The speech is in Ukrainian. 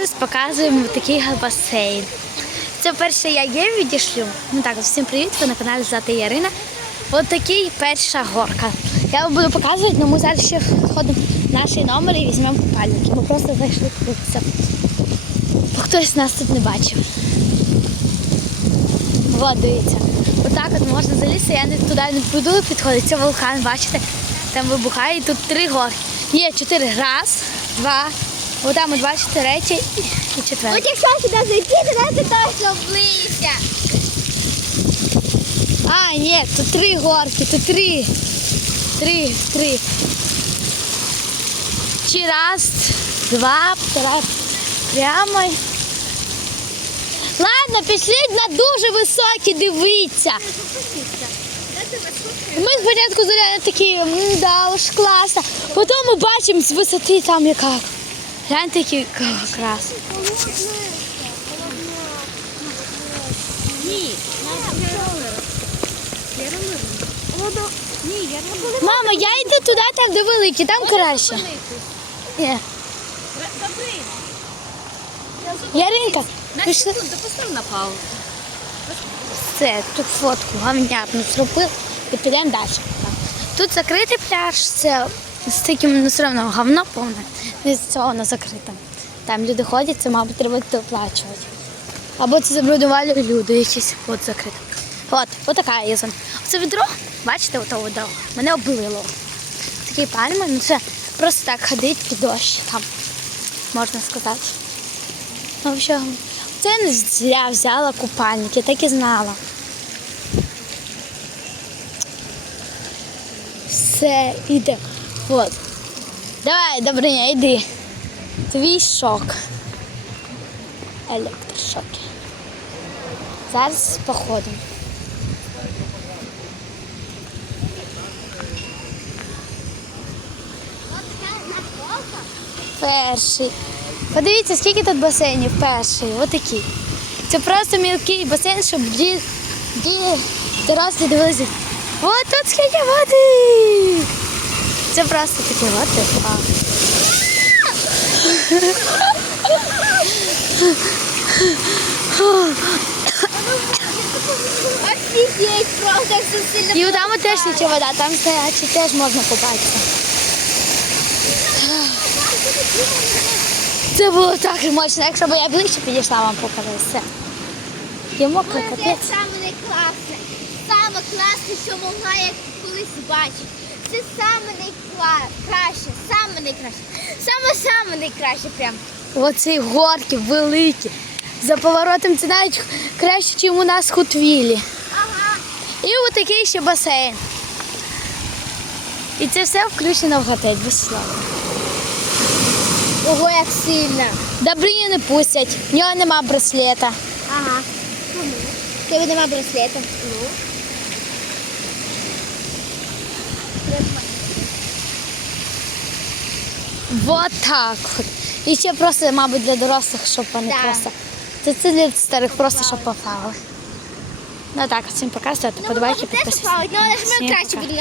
Зараз показуємо такий басейн. Це перше я є відійшлю. Ну так, всім привіт, ви на каналі Злата Ярина. Ось такий перша горка. Я вам буду показувати, але ми зараз ще ходимо в наш номер і візьмемо купальники. Ми просто зайшли купитися. Бо хтось нас тут не бачив. От, дивіться. Отак от можна залізти, я не туди не буду підходити. Це вулкан, бачите? Там вибухає і тут три горки. Ні, чотири. Раз, два. Отам от бачите, і четверта. От якщо сюди зайти, то ти точно ближче. А, ні, тут три горки, тут три. Три, три. Чи раз, два, три. Прямо. Ладно, пішліть на дуже високі, дивіться. Ми спочатку зоряли такі, да, уж класно. Потім ми бачимо з висоти там яка. Гляньте, який крас. Мама, я йду туди, там де великі, там краще. Ні. Яринка, пішли. Допустив на паузу. Все, тут фотку гавнярну зробив і підемо далі. Тут закритий пляж, це з таким ну, все одно говно повне. Не з цього воно закрите. Там люди ходять, це, мабуть, треба доплачувати. Або це забруднювали люди якісь. От закрите. От, от така є зона. Оце відро, бачите, ото відро, мене облило. Такі пальми, ну це просто так ходить під дощ там, можна сказати. Ну, що, це не зря взяла купальник, я так і знала. Все, іде. От. Давай, Добриня, йди. Твій шок. Електрошоки. Зараз походимо. Перший. Подивіться, скільки тут басейнів перший. Отакий. Це просто мілкий басейн, щоб ді, ді дорослі дивилися. От тут скільки води. Це просто таке води. Офігеть, як це сильно. І там теж нічого вода, там стоячі теж можна купатися. Це було так мощно. Якщо б я ближче підійшла, вам покажу все. І мокро Це саме найкласне. Саме класне, що могла я колись бачити. Це саме найкраще, саме найкраще. Саме саме найкраще прям. Оці горки великі. За поворотом це навіть краще, ніж у нас Хутвілі. Ага. І отакий ще басейн. І це все включено в готель, без слова. Ого, як сильно. Добрині не пустять, в нього нема браслета. Ага. Тебе нема браслета. Ну. Вот так от. І ще просто, мабуть, для дорослих, щоб вони Так. просто. Це, це для старих просто, щоб попали. Ну так, всім показувати, Ну, подобайки, підписуйтесь. ну, але ми Всім краще пока. будемо